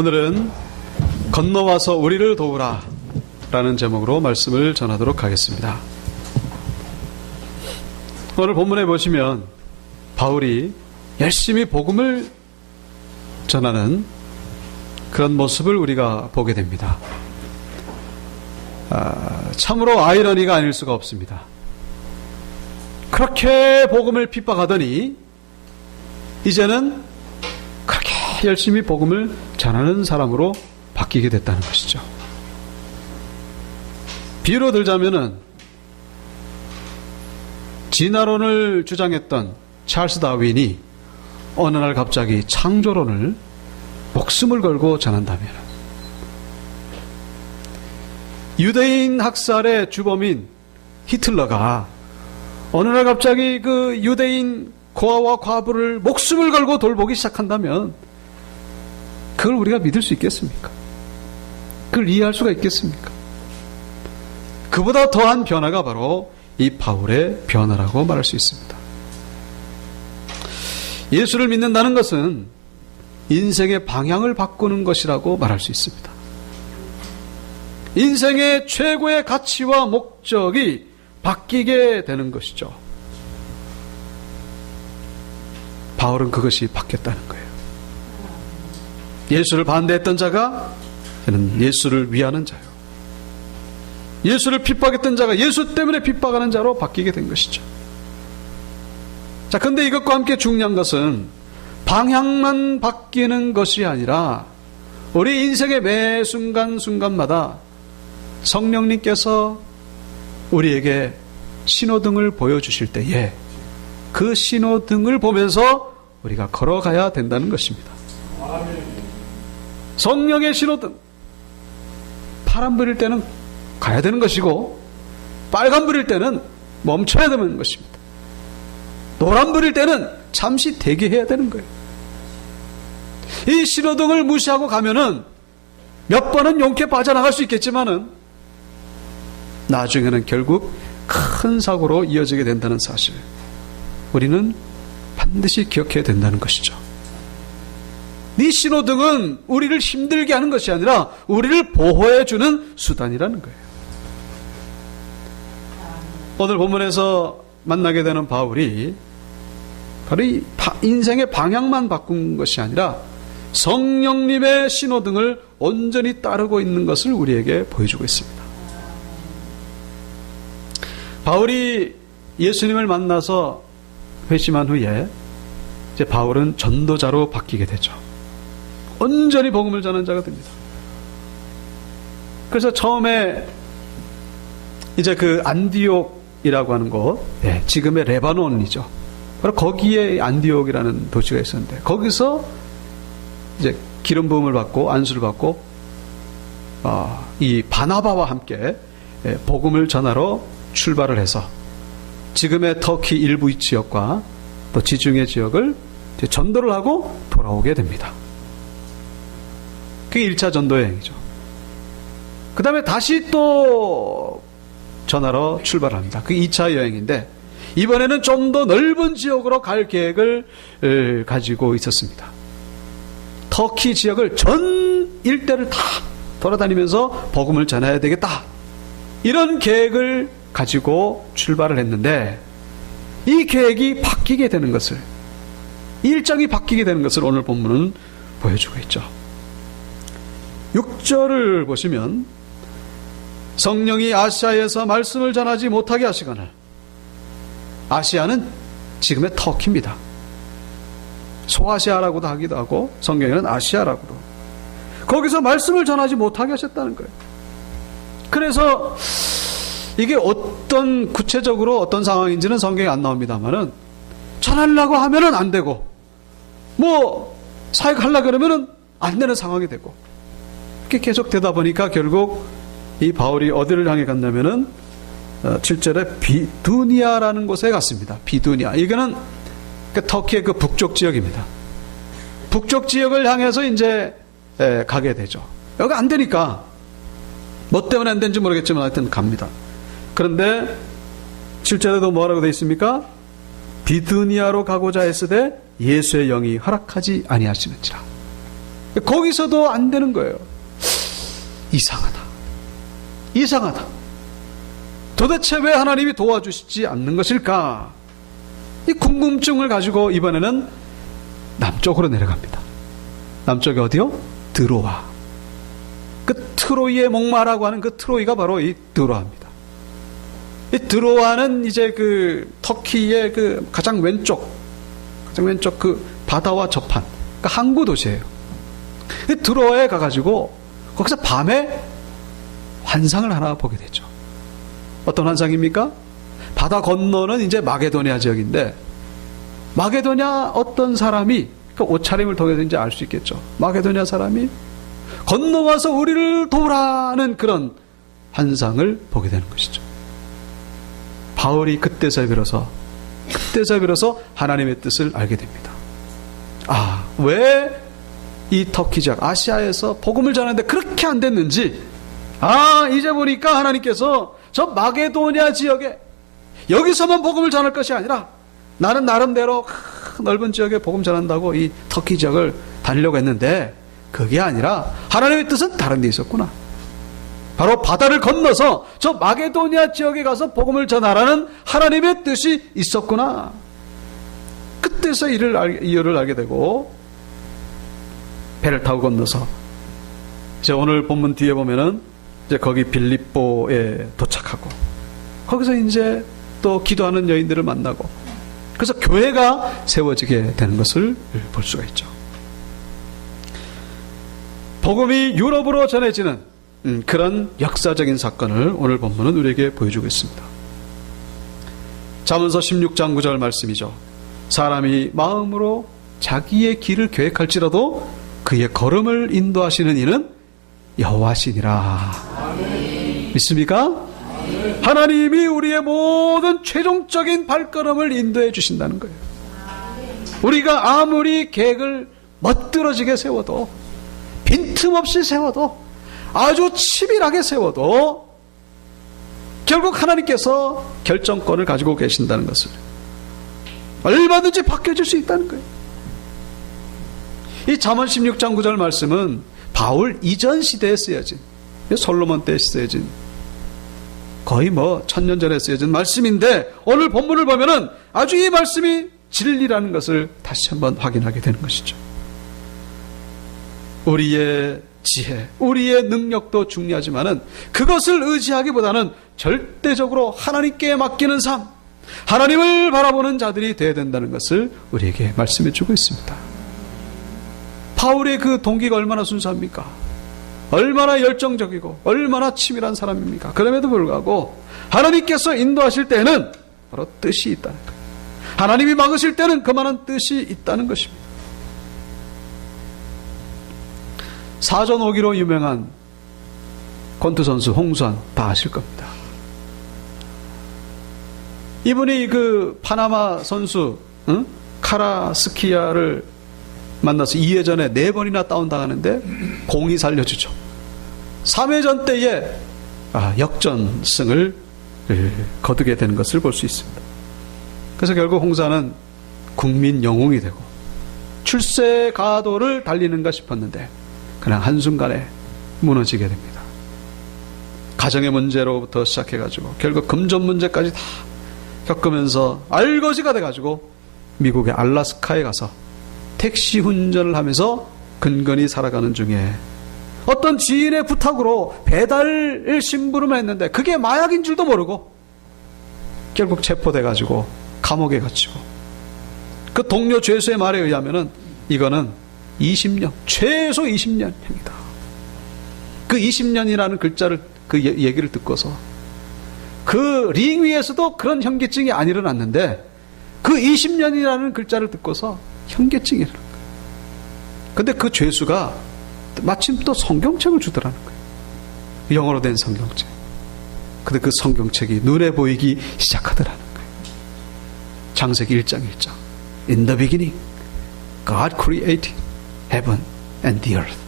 오늘은 건너와서 우리를 도우라 라는 제목으로 말씀을 전하도록 하겠습니다. 오늘 본문에 보시면 바울이 열심히 복음을 전하는 그런 모습을 우리가 보게 됩니다. 참으로 아이러니가 아닐 수가 없습니다. 그렇게 복음을 핍박하더니 이제는 그렇게 열심히 복음을 전하는 사람으로 바뀌게 됐다는 것이죠. 비유로 들자면은 진화론을 주장했던 찰스 다윈이 어느 날 갑자기 창조론을 목숨을 걸고 전한다면, 유대인 학살의 주범인 히틀러가 어느 날 갑자기 그 유대인 고아와 과부를 목숨을 걸고 돌보기 시작한다면 그걸 우리가 믿을 수 있겠습니까? 그걸 이해할 수가 있겠습니까? 그보다 더한 변화가 바로 이 바울의 변화라고 말할 수 있습니다. 예수를 믿는다는 것은 인생의 방향을 바꾸는 것이라고 말할 수 있습니다. 인생의 최고의 가치와 목적이 바뀌게 되는 것이죠. 바울은 그것이 바뀌었다는 거예요. 예수를 반대했던 자가 저는 예수를 위하는 자요, 예수를 핍박했던 자가 예수 때문에 핍박하는 자로 바뀌게 된 것이죠. 자, 근데 이것과 함께 중요한 것은 방향만 바뀌는 것이 아니라 우리 인생의 매 순간순간마다 성령님께서 우리에게 신호등을 보여주실 때에 그 신호등을 보면서 우리가 걸어가야 된다는 것입니다. 성령의 신호등, 파란불일 때는 가야 되는 것이고 빨간불일 때는 멈춰야 되는 것입니다. 노란불일 때는 잠시 대기해야 되는 거예요. 이 신호등을 무시하고 가면은 몇 번은 용케 빠져나갈 수 있겠지만은 나중에는 결국 큰 사고로 이어지게 된다는 사실, 우리는 반드시 기억해야 된다는 것이죠. 이 신호등은 우리를 힘들게 하는 것이 아니라 우리를 보호해주는 수단이라는 거예요. 오늘 본문에서 만나게 되는 바울이 바로 이 인생의 방향만 바꾼 것이 아니라 성령님의 신호등을 온전히 따르고 있는 것을 우리에게 보여주고 있습니다. 바울이 예수님을 만나서 회심한 후에 이제 바울은 전도자로 바뀌게 되죠. 온전히 복음을 전하는 자가 됩니다. 그래서 처음에 이제 그 안디옥이라고 하는 곳, 지금의 레바논이죠. 바로 거기에 안디옥이라는 도시가 있었는데 거기서 이제 기름 부음을 받고 안수를 받고 이 바나바와 함께 복음을 전하러 출발을 해서 지금의 터키 일부 지역과 또 지중해 지역을 전도를 하고 돌아오게 됩니다. 그게 1차 전도 여행이죠. 그 다음에 다시 또 전하러 출발합니다. 그게 2차 여행인데 이번에는 좀 더 넓은 지역으로 갈 계획을 가지고 있었습니다. 터키 지역을 전 일대를 다 돌아다니면서 복음을 전해야 되겠다, 이런 계획을 가지고 출발을 했는데 이 계획이 바뀌게 되는 것을, 일정이 바뀌게 되는 것을 오늘 본문은 보여주고 있죠. 6절을 보시면 성령이 아시아에서 말씀을 전하지 못하게 하시거늘, 아시아는 지금의 터키입니다. 소아시아라고도 하기도 하고 성경에는 아시아라고도, 거기서 말씀을 전하지 못하게 하셨다는 거예요. 그래서 이게 어떤 구체적으로 어떤 상황인지는 성경에 안 나옵니다만은 전하려고 하면은 안 되고 뭐 사역하려고 그러면은 안 되는 상황이 되고, 이렇게 계속 되다 보니까 결국 이 바울이 어디를 향해 갔냐면은 7절에 비두니아라는 곳에 갔습니다. 비두니아, 이거는 터키의 그 북쪽 지역입니다. 북쪽 지역을 향해서 이제 가게 되죠. 여기 안 되니까, 뭐 때문에 안 되는지 모르겠지만 하여튼 갑니다. 그런데 7절에도 뭐라고 되어 있습니까? 비두니아로 가고자 했으되 예수의 영이 허락하지 아니하시는지라. 거기서도 안 되는 거예요. 이상하다. 도대체 왜 하나님이 도와주시지 않는 것일까? 이 궁금증을 가지고 이번에는 남쪽으로 내려갑니다. 남쪽이 어디요? 드로아. 그 트로이의 목마라고 하는 그 트로이가 바로 이 드로아입니다. 이 드로아는 이제 그 터키의 그 가장 왼쪽 그 바다와 접한 그러니까 항구 도시예요. 이 드로아에 가가지고 거기서 밤에 환상을 하나 보게 되죠. 어떤 환상입니까? 바다 건너는 이제 마게도냐 지역인데, 마게도냐 어떤 사람이, 그 옷차림을 통해서 이제 알 수 있겠죠. 마게도냐 사람이 건너와서 우리를 도우라는 그런 환상을 보게 되는 것이죠. 바울이 그때서 비로소 하나님의 뜻을 알게 됩니다. 왜 이 터키 지역, 아시아에서 복음을 전하는데 그렇게 안 됐는지, 이제 보니까 하나님께서 저 마게도냐 지역에 여기서만 복음을 전할 것이 아니라 나는 나름대로 넓은 지역에 복음 전한다고 이 터키 지역을 다니려고 했는데 그게 아니라 하나님의 뜻은 다른 데 있었구나. 바로 바다를 건너서 저 마게도냐 지역에 가서 복음을 전하라는 하나님의 뜻이 있었구나. 그때서 이유를 알게 되고 배를 타고 건너서 이제 오늘 본문 뒤에 보면은 이제 거기 빌립보에 도착하고 거기서 이제 또 기도하는 여인들을 만나고 그래서 교회가 세워지게 되는 것을 볼 수가 있죠. 복음이 유럽으로 전해지는 그런 역사적인 사건을 오늘 본문은 우리에게 보여주고 있습니다. 잠언서 16장 9절 말씀이죠. 사람이 마음으로 자기의 길을 계획할지라도 그의 걸음을 인도하시는 이는 여호와시니라. 믿습니까? 하나님이 우리의 모든 최종적인 발걸음을 인도해 주신다는 거예요. 우리가 아무리 계획을 멋들어지게 세워도, 빈틈없이 세워도, 아주 치밀하게 세워도 결국 하나님께서 결정권을 가지고 계신다는 것을 얼마든지 바뀌어질 수 있다는 거예요. 이 잠언 16장 9절 말씀은 바울 이전 시대에 쓰여진, 솔로몬 때 쓰여진, 거의 1000년 전에 쓰여진 말씀인데 오늘 본문을 보면은 아주 이 말씀이 진리라는 것을 다시 한번 확인하게 되는 것이죠. 우리의 지혜, 우리의 능력도 중요하지만은 그것을 의지하기보다는 절대적으로 하나님께 맡기는 삶, 하나님을 바라보는 자들이 되어야 된다는 것을 우리에게 말씀해 주고 있습니다. 바울의 그 동기가 얼마나 순수합니까? 얼마나 열정적이고 얼마나 치밀한 사람입니까? 그럼에도 불구하고 하나님께서 인도하실 때는 바로 뜻이 있다는 거예요. 하나님이 막으실 때는 그만한 뜻이 있다는 것입니다. 사전 오기로 유명한 권투 선수 홍수환 다 아실 겁니다. 이분이 그 파나마 선수 카라스키아를 만나서 2회전에 4번이나 다운당하는데 공이 살려주죠. 3회전 때에 역전승을 거두게 되는 것을 볼 수 있습니다. 그래서 결국 홍수환은 국민 영웅이 되고 출세 가도를 달리는가 싶었는데 그냥 한순간에 무너지게 됩니다. 가정의 문제로부터 시작해가지고 결국 금전 문제까지 다 겪으면서 알거지가 돼가지고 미국의 알라스카에 가서 택시 운전을 하면서 근근히 살아가는 중에 어떤 지인의 부탁으로 배달 심부름을 했는데 그게 마약인 줄도 모르고 결국 체포돼가지고 감옥에 갇히고 그 동료 죄수의 말에 의하면은 이거는 20년, 최소 20년형이다. 그 20년이라는 글자를, 그 얘기를 듣고서 그 링 위에서도 그런 현기증이 안 일어났는데 그 20년이라는 글자를 듣고서 현기증이 일어난 거예요. 근데 그 죄수가 마침 또 성경책을 주더라는 거예요. 영어로 된 성경책. 근데 그 성경책이 눈에 보이기 시작하더라는 거예요. 창세기 1장 1장. In the beginning, God created heaven and the earth.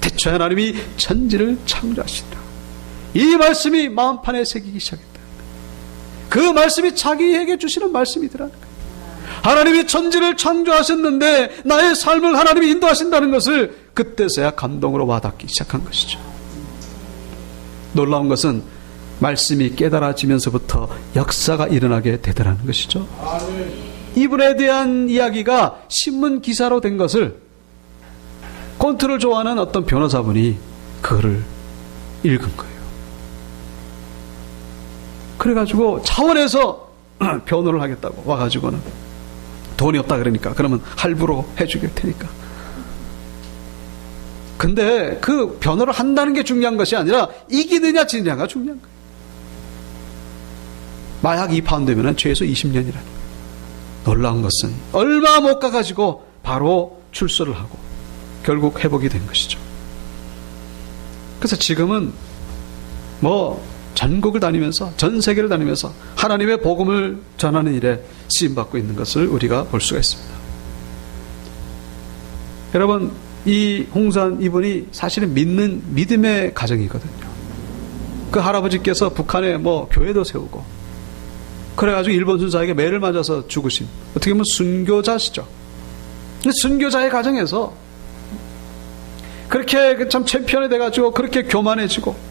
태초에 하나님이 천지를 창조하시니라. 이 말씀이 마음판에 새기기 시작했다. 그 말씀이 자기에게 주시는 말씀이더라는 거예요. 하나님이 천지를 창조하셨는데 나의 삶을 하나님이 인도하신다는 것을 그때서야 감동으로 와닿기 시작한 것이죠. 놀라운 것은 말씀이 깨달아지면서부터 역사가 일어나게 되더라는 것이죠. 이분에 대한 이야기가 신문 기사로 된 것을 콘트를 좋아하는 어떤 변호사분이 그거를 읽은 거예요. 그래가지고 차원에서 변호를 하겠다고 와가지고는 돈이 없다 그러니까 그러면 할부로 해주길 테니까. 근데 그 변호를 한다는 게 중요한 것이 아니라 이기느냐 지느냐가 중요한 거예요. 마약 2파운드면 최소 20년이라는 거예요. 놀라운 것은 얼마 못 가가지고 바로 출소를 하고 결국 회복이 된 것이죠. 그래서 지금은 전국을 다니면서 전 세계를 다니면서 하나님의 복음을 전하는 일에 쓰임받고 있는 것을 우리가 볼 수가 있습니다. 여러분, 이 홍수한 이분이 사실은 믿는 믿음의 가정이거든요. 그 할아버지께서 북한에 교회도 세우고 그래가지고 일본 군사에게 매를 맞아서 죽으신 어떻게 보면 순교자시죠. 순교자의 가정에서 그렇게 참 챔피언이 돼가지고 그렇게 교만해지고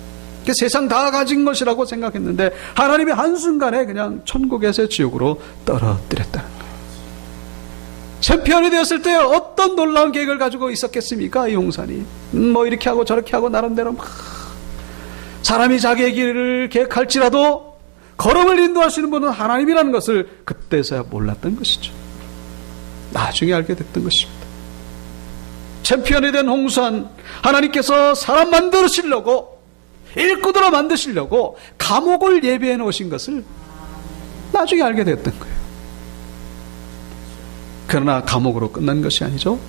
세상 다 가진 것이라고 생각했는데 하나님이 한순간에 그냥 천국에서 지옥으로 떨어뜨렸다는 거예요. 챔피언이 되었을 때 어떤 놀라운 계획을 가지고 있었겠습니까? 이 홍산이 이렇게 하고 저렇게 하고 나름대로 사람이 자기의 길을 계획할지라도 걸음을 인도하시는 분은 하나님이라는 것을 그때서야 몰랐던 것이죠. 나중에 알게 됐던 것입니다. 챔피언이 된 홍수한 하나님께서 사람 만드시려고 일꾼으로 만드시려고 감옥을 예비해 놓으신 것을 나중에 알게 됐던 거예요. 그러나 감옥으로 끝난 것이 아니죠.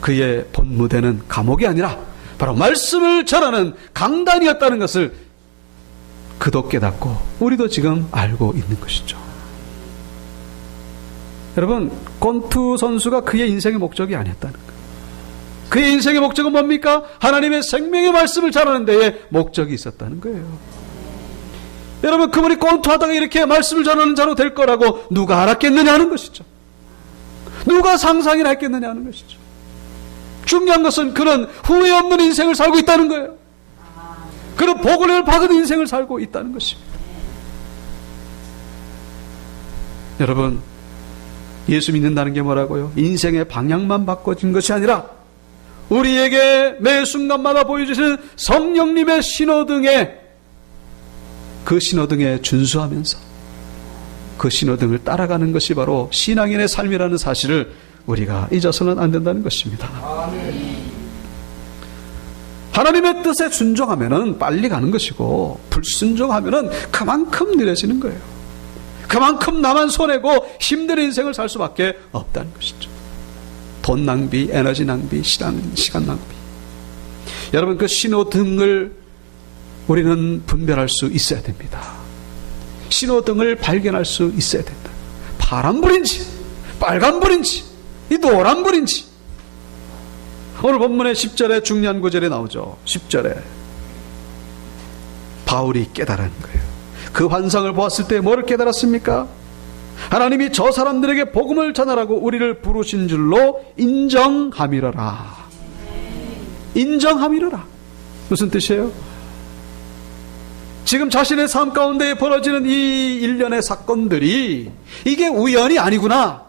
그의 본무대는 감옥이 아니라 바로 말씀을 전하는 강단이었다는 것을 그도 깨닫고 우리도 지금 알고 있는 것이죠. 여러분, 권투 선수가 그의 인생의 목적이 아니었다는 거예요. 그의 인생의 목적은 뭡니까? 하나님의 생명의 말씀을 전하는 데에 목적이 있었다는 거예요. 여러분, 그분이 권투하다가 이렇게 말씀을 전하는 자로 될 거라고 누가 알았겠느냐 하는 것이죠. 누가 상상이나 했겠느냐 하는 것이죠. 중요한 것은 그는 후회 없는 인생을 살고 있다는 거예요. 그는 복을 받은 인생을 살고 있다는 것입니다. 여러분, 예수 믿는다는 게 뭐라고요? 인생의 방향만 바꿔진 것이 아니라 우리에게 매 순간마다 보여주시는 성령님의 신호등에 그 신호등에 준수하면서 그 신호등을 따라가는 것이 바로 신앙인의 삶이라는 사실을 우리가 잊어서는 안 된다는 것입니다. 하나님의 뜻에 순종하면 빨리 가는 것이고 불순종하면 그만큼 느려지는 거예요. 그만큼 나만 손해고 힘든 인생을 살 수밖에 없다는 것이죠. 돈 낭비, 에너지 낭비, 시간 낭비. 여러분, 그 신호등을 우리는 분별할 수 있어야 됩니다. 신호등을 발견할 수 있어야 된다. 파란불인지 빨간불인지 이 노란불인지. 오늘 본문의 10절에 중요한 구절이 나오죠. 10절에 바울이 깨달은 거예요. 그 환상을 보았을 때 뭐를 깨달았습니까? 하나님이 저 사람들에게 복음을 전하라고 우리를 부르신 줄로 인정함이러라. 인정함이러라. 무슨 뜻이에요? 지금 자신의 삶 가운데 벌어지는 이 일련의 사건들이 이게 우연이 아니구나.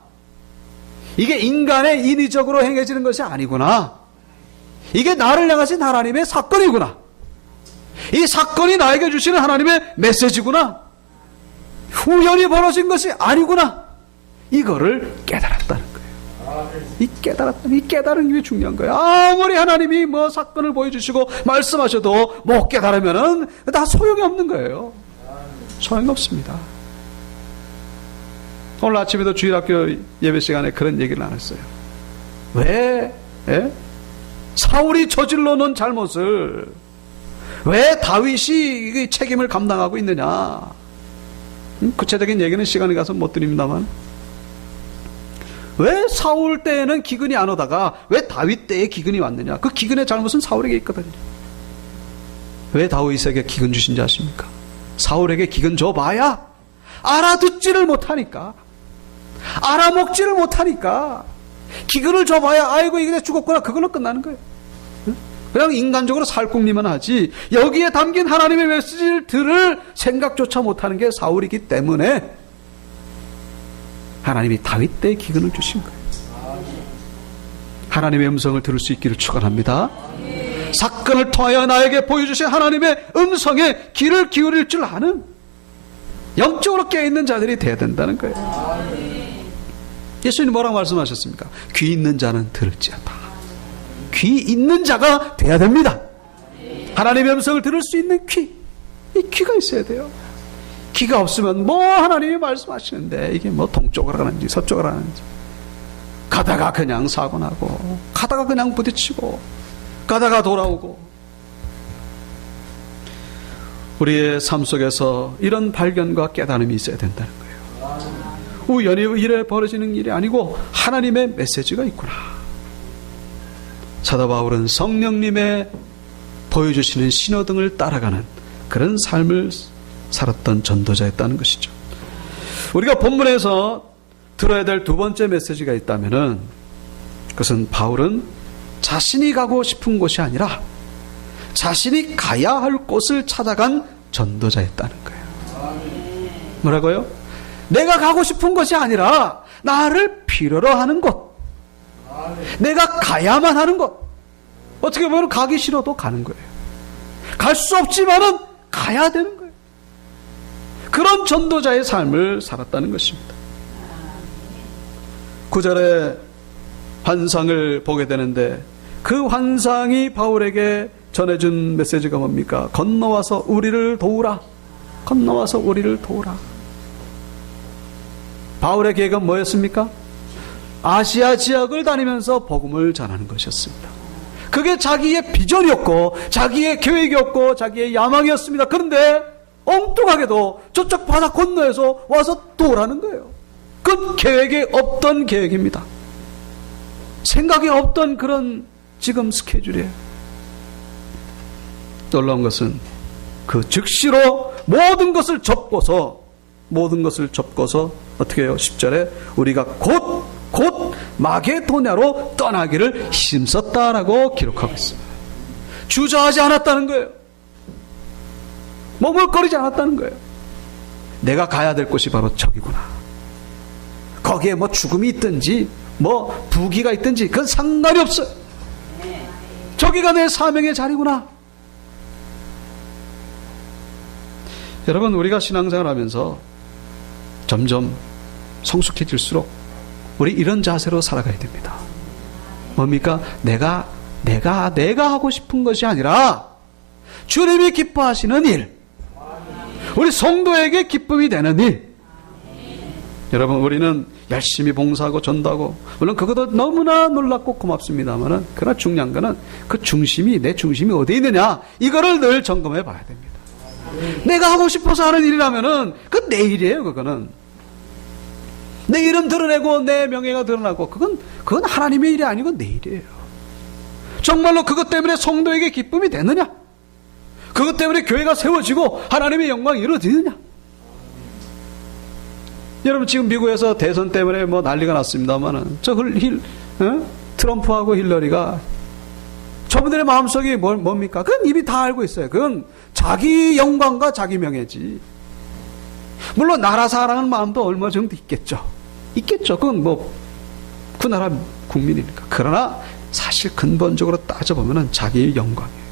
이게 인간의 인위적으로 행해지는 것이 아니구나. 이게 나를 향하신 하나님의 사건이구나. 이 사건이 나에게 주시는 하나님의 메시지구나. 우연히 벌어진 것이 아니구나. 이거를 깨달았다는 거예요. 이 깨달은 게 중요한 거예요. 아무리 하나님이 사건을 보여주시고 말씀하셔도 못 깨달으면은 다 소용이 없는 거예요. 소용이 없습니다. 오늘 아침에도 주일학교 예배 시간에 그런 얘기를 나눴어요. 왜 사울이 저질러 놓은 잘못을 왜 다윗이 책임을 감당하고 있느냐. 구체적인 얘기는 시간이 가서 못 드립니다만, 왜 사울 때에는 기근이 안 오다가 왜 다윗 때에 기근이 왔느냐. 그 기근의 잘못은 사울에게 있거든요. 왜 다윗에게 기근 주신지 아십니까? 사울에게 기근 줘봐야 알아듣지를 못하니까, 알아먹지를 못하니까 기근을 줘봐야 아이고 이게 죽었구나 그걸로 끝나는 거예요. 그냥 인간적으로 살궁리만 하지 여기에 담긴 하나님의 메시지를 들을 생각조차 못하는 게 사울이기 때문에 하나님이 다윗 때 기근을 주신 거예요. 하나님의 음성을 들을 수 있기를 축원합니다. 사건을 통하여 나에게 보여주신 하나님의 음성에 귀를 기울일 줄 아는 영적으로 깨어있는 자들이 돼야 된다는 거예요. 예수님 뭐라고 말씀하셨습니까? 귀 있는 자는 들을지어다. 귀 있는 자가 돼야 됩니다. 하나님의 음성을 들을 수 있는 귀, 이 귀가 있어야 돼요. 귀가 없으면 뭐 하나님이 말씀하시는데 이게 뭐 동쪽으로 가는지 서쪽으로 가는지 가다가 그냥 사고 나고 가다가 그냥 부딪히고 가다가 돌아오고. 우리의 삶 속에서 이런 발견과 깨달음이 있어야 된다는 거예요. 우연히 일에 벌어지는 일이 아니고 하나님의 메시지가 있구나. 사도 바울은 성령님의 보여주시는 신호등을 따라가는 그런 삶을 살았던 전도자였다는 것이죠. 우리가 본문에서 들어야 될 두 번째 메시지가 있다면은 그것은 바울은 자신이 가고 싶은 곳이 아니라 자신이 가야 할 곳을 찾아간 전도자였다는 거예요. 뭐라고요? 내가 가고 싶은 것이 아니라 나를 필요로 하는 곳, 내가 가야만 하는 곳. 어떻게 보면 가기 싫어도 가는 거예요. 갈 수 없지만은 가야 되는 거예요. 그런 전도자의 삶을 살았다는 것입니다. 9절에 환상을 보게 되는데 그 환상이 바울에게 전해준 메시지가 뭡니까? 건너와서 우리를 도우라. 건너와서 우리를 도우라. 바울의 계획은 뭐였습니까? 아시아 지역을 다니면서 복음을 전하는 것이었습니다. 그게 자기의 비전이었고 자기의 계획이었고 자기의 야망이었습니다. 그런데 엉뚱하게도 저쪽 바다 건너에서 와서 도우라는 거예요. 그 계획에 없던 계획입니다. 생각이 없던 그런 지금 스케줄이에요. 놀라운 것은 그 즉시로 모든 것을 접고서 어떻게 해요? 10절에 우리가 곧 마게도냐로 떠나기를 힘썼다라고 기록하고 있습니다. 주저하지 않았다는 거예요. 머물거리지 않았다는 거예요. 내가 가야 될 곳이 바로 저기구나. 거기에 뭐 죽음이 있든지 뭐 부귀가 있든지 그건 상관이 없어요. 저기가 내 사명의 자리구나. 여러분, 우리가 신앙생활 하면서 점점 성숙해질수록 우리 이런 자세로 살아가야 됩니다. 뭡니까? 내가 하고 싶은 것이 아니라 주님이 기뻐하시는 일, 우리 성도에게 기쁨이 되는 일. 여러분, 우리는 열심히 봉사하고 전도하고 물론 그것도 너무나 놀랍고 고맙습니다만 그러나 중요한 거는 그 중심이, 내 중심이 어디에 있느냐, 이거를 늘 점검해 봐야 됩니다. 내가 하고 싶어서 하는 일이라면은 그건 내 일이에요. 그거는 내 이름 드러내고 내 명예가 드러나고 그건 하나님의 일이 아니고 내 일이에요. 정말로 그것 때문에 성도에게 기쁨이 되느냐, 그것 때문에 교회가 세워지고 하나님의 영광이 이루어지느냐. 여러분, 지금 미국에서 대선 때문에 뭐 난리가 났습니다만은 트럼프하고 힐러리가 저분들의 마음속이 뭡니까? 그건 이미 다 알고 있어요. 그건 자기 영광과 자기 명예지. 물론 나라 사랑하는 마음도 얼마 정도 있겠죠. 그건 뭐 그 나라 국민이니까. 그러나 사실 근본적으로 따져보면 자기의 영광이에요.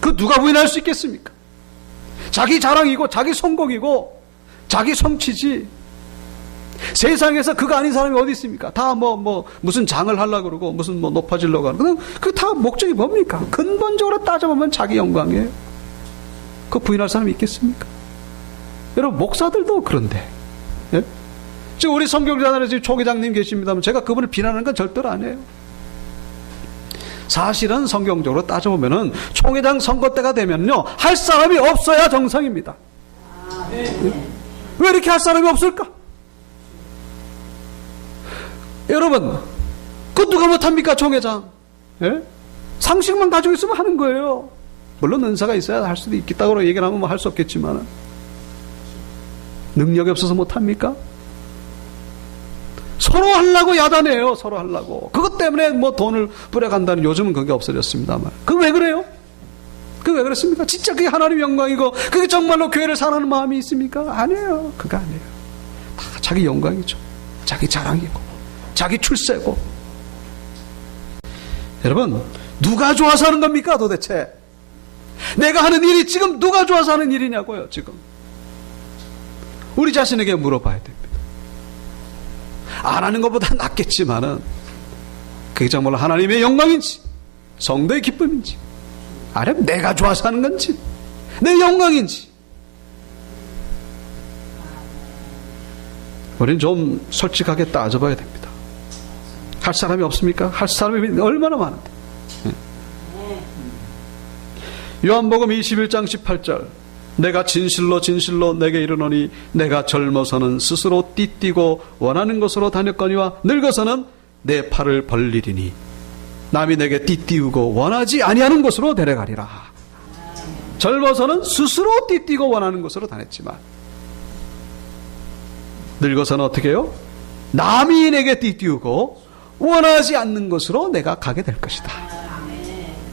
그 누가 부인할 수 있겠습니까? 자기 자랑이고 자기 성공이고 자기 성취지. 세상에서 그거 아닌 사람이 어디 있습니까? 다 무슨 장을 하려고 그러고 무슨 높아지려고 하는. 그 다 목적이 뭡니까? 근본적으로 따져보면 자기 영광이에요. 그 부인할 사람이 있겠습니까? 여러분, 목사들도 그런데. 예? 지금 우리 선교사단에 지금 초기장님 계십니다만 제가 그분을 비난하는 건 절대로 아니에요. 사실은 성경적으로 따져보면은 총회장 선거 때가 되면요, 할 사람이 없어야 정상입니다. 왜 이렇게 할 사람이 없을까? 여러분, 그 누가 못합니까? 총회장. 예? 상식만 가지고 있으면 하는 거예요. 물론 은사가 있어야 할 수도 있겠다고 얘기를 하면 뭐 할 수 없겠지만 능력이 없어서 못합니까? 서로 하려고 야단해요. 서로 하려고. 그것 때문에 뭐 돈을 뿌려간다는, 요즘은 그게 없어졌습니다만. 그거 왜 그래요? 그거 왜 그렇습니까? 진짜 그게 하나님의 영광이고 그게 정말로 교회를 사랑하는 마음이 있습니까? 아니에요. 그거 아니에요. 다 자기 영광이죠. 자기 자랑이고 자기 출세고. 여러분, 누가 좋아서 하는 겁니까 도대체? 내가 하는 일이 지금 누가 좋아서 하는 일이냐고요. 지금 우리 자신에게 물어봐야 됩니다. 안 하는 것보다 낫겠지만은 그게 정말로 하나님의 영광인지 성도의 기쁨인지, 아니면 내가 좋아서 하는 건지 내 영광인지, 우리는 좀 솔직하게 따져봐야 됩니다. 할 사람이 없습니까? 할 사람이 얼마나 많은데. 요한복음 21장 18절, 내가 진실로 진실로 내게 이르노니 내가 젊어서는 스스로 띠띠고 원하는 곳으로 다녔거니와 늙어서는 내 팔을 벌리리니 남이 내게 띠띠우고 원하지 아니하는 곳으로 데려가리라. 젊어서는 스스로 띠띠고 원하는 곳으로 다녔지만 늙어서는 어떻게 해요? 남이 내게 띠띠우고 원하지 않는 곳으로 내가 가게 될 것이다.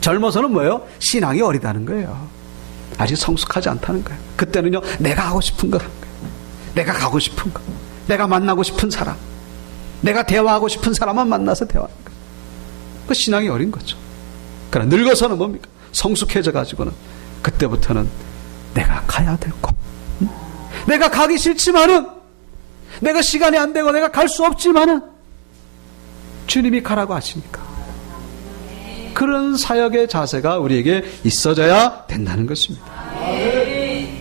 젊어서는 뭐예요? 신앙이 어리다는 거예요. 아직 성숙하지 않다는 거예요. 그때는요, 내가 하고 싶은 걸 한 거예요. 내가 가고 싶은 거, 내가 만나고 싶은 사람, 내가 대화하고 싶은 사람만 만나서 대화하는 거예요. 그 신앙이 어린 거죠. 그러나 늙어서는 뭡니까? 성숙해져 가지고는 그때부터는 내가 가야 될 곳, 내가 가기 싫지만은, 내가 시간이 안 되고 내가 갈 수 없지만은 주님이 가라고 하시니까 그런 사역의 자세가 우리에게 있어져야 된다는 것입니다.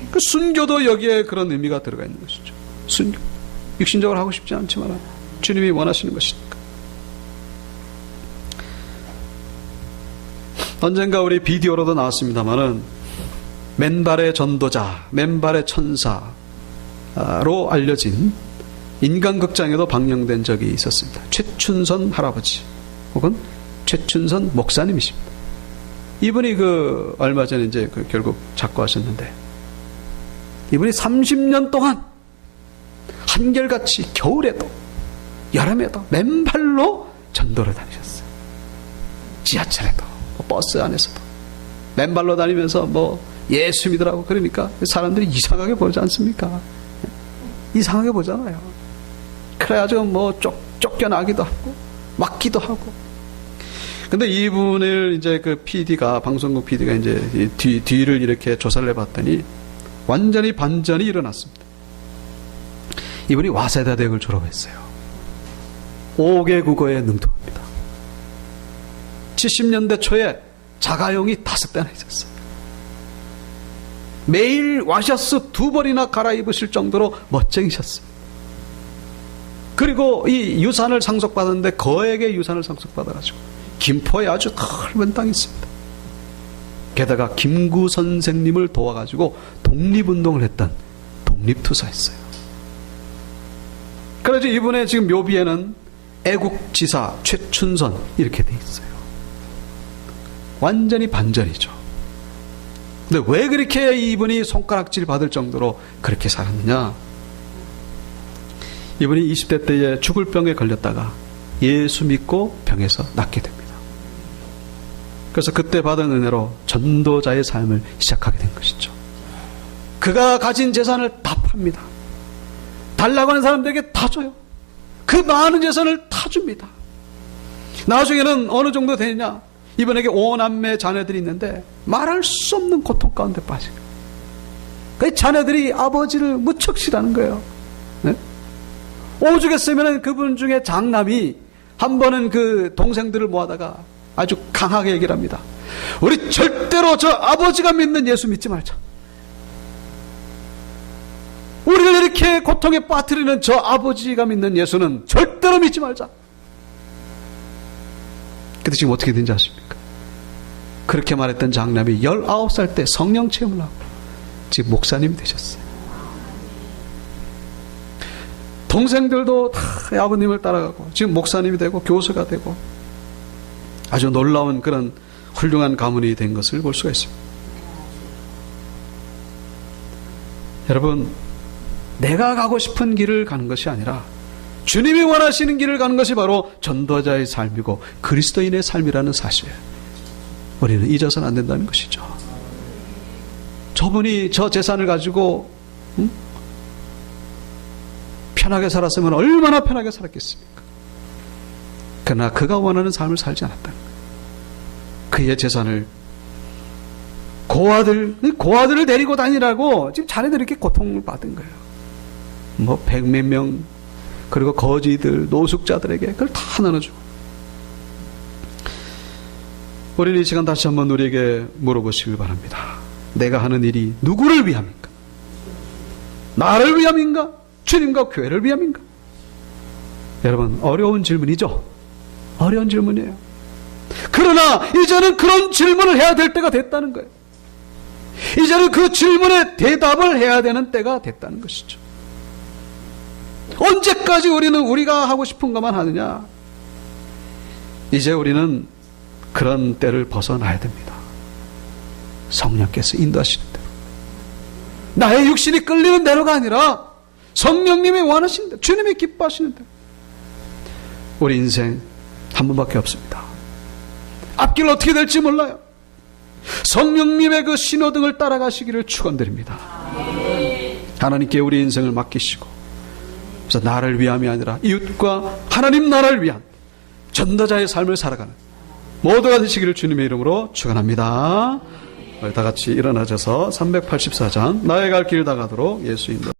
그 순교도 여기에 그런 의미가 들어가 있는 것이죠. 순교, 육신적으로 하고 싶지 않지만 주님이 원하시는 것이니까. 언젠가 우리 비디오로도 나왔습니다만은 맨발의 전도자, 맨발의 천사로 알려진 인간극장에도 방영된 적이 있었습니다. 최춘선 할아버지 혹은 최춘선 목사님이십니다. 이분이 얼마 전에 이제 결국 작고하셨는데, 이분이 30년 동안 한결같이 겨울에도 여름에도 맨발로 전도를 다니셨어요. 지하철에도 버스 안에서도 맨발로 다니면서 예수 믿으라고 그러니까 사람들이 이상하게 보지 않습니까? 이상하게 보잖아요. 그래가지고 쫓겨나기도 하고 맞기도 하고. 근데 이분을 이제 방송국 PD가 이제 뒤를 이렇게 조사를 해봤더니 완전히 반전이 일어났습니다. 이분이 와세다 대학을 졸업했어요. 5개 국어에 능통합니다. 70년대 초에 자가용이 5대나 있었어요. 매일 와셔츠 2벌이나 갈아입으실 정도로 멋쟁이셨어요. 그리고 이 유산을 상속받았는데 거액의 유산을 상속받아가지고 김포에 아주 넓은 땅이 있습니다. 게다가 김구 선생님을 도와가지고 독립운동을 했던 독립투사였어요. 그래서 이분의 지금 묘비에는 애국지사 최춘선 이렇게 돼 있어요. 완전히 반전이죠. 근데 왜 그렇게 이분이 손가락질 받을 정도로 그렇게 살았느냐? 이분이 20대 때에 죽을 병에 걸렸다가 예수 믿고 병에서 낫게 됩니다. 그래서 그때 받은 은혜로 전도자의 삶을 시작하게 된 것이죠. 그가 가진 재산을 다 팝니다. 달라고 하는 사람들에게 다 줘요. 그 많은 재산을 다 줍니다. 나중에는 어느 정도 되느냐? 이분에게 5남매 자녀들이 있는데 말할 수 없는 고통 가운데 빠지고, 그 자녀들이 아버지를 무척 싫어하는 거예요. 네? 오죽 했으면 그분 중에 장남이 한 번은 그 동생들을 모아다가 아주 강하게 얘기를 합니다. 우리 절대로 저 아버지가 믿는 예수 믿지 말자. 우리를 이렇게 고통에 빠뜨리는 저 아버지가 믿는 예수는 절대로 믿지 말자. 근데 지금 어떻게 된지 아십니까? 그렇게 말했던 장남이 19살 때 성령 체험을 하고 지금 목사님이 되셨어요. 동생들도 다 아버님을 따라가고 지금 목사님이 되고 교수가 되고 아주 놀라운 그런 훌륭한 가문이 된 것을 볼 수가 있습니다. 여러분, 내가 가고 싶은 길을 가는 것이 아니라 주님이 원하시는 길을 가는 것이 바로 전도자의 삶이고 그리스도인의 삶이라는 사실, 우리는 잊어서는 안 된다는 것이죠. 저분이 저 재산을 가지고 편하게 살았으면 얼마나 편하게 살았겠습니까? 그러나 그가 원하는 삶을 살지 않았다는 거예요. 그의 재산을 고아들을 데리고 다니라고 지금 자네들이 이렇게 고통을 받은 거예요. 뭐 100몇 명, 그리고 거지들, 노숙자들에게 그걸 다 나눠주고. 우리는 이 시간 다시 한번 우리에게 물어보시길 바랍니다. 내가 하는 일이 누구를 위함인가? 나를 위함인가? 주님과 교회를 위함인가? 여러분, 어려운 질문이죠? 어려운 질문이에요. 그러나 이제는 그런 질문을 해야 될 때가 됐다는 거예요. 이제는 그 질문에 대답을 해야 되는 때가 됐다는 것이죠. 언제까지 우리는 우리가 하고 싶은 것만 하느냐? 이제 우리는 그런 때를 벗어나야 됩니다. 성령께서 인도하시는 대로, 나의 육신이 끌리는 대로가 아니라 성령님이 원하시는 대로, 주님이 기뻐하시는 대로. 우리 인생 한 번밖에 없습니다. 앞길 어떻게 될지 몰라요. 성령님의 그 신호등을 따라가시기를 축원드립니다. 하나님께 우리 인생을 맡기시고, 그래서 나를 위함이 아니라 이웃과 하나님 나라를 위한 전도자의 삶을 살아가는 모두가 되시기를 주님의 이름으로 축원합니다. 다 같이 일어나셔서 384장 나의 갈 길 다가도록 예수 인도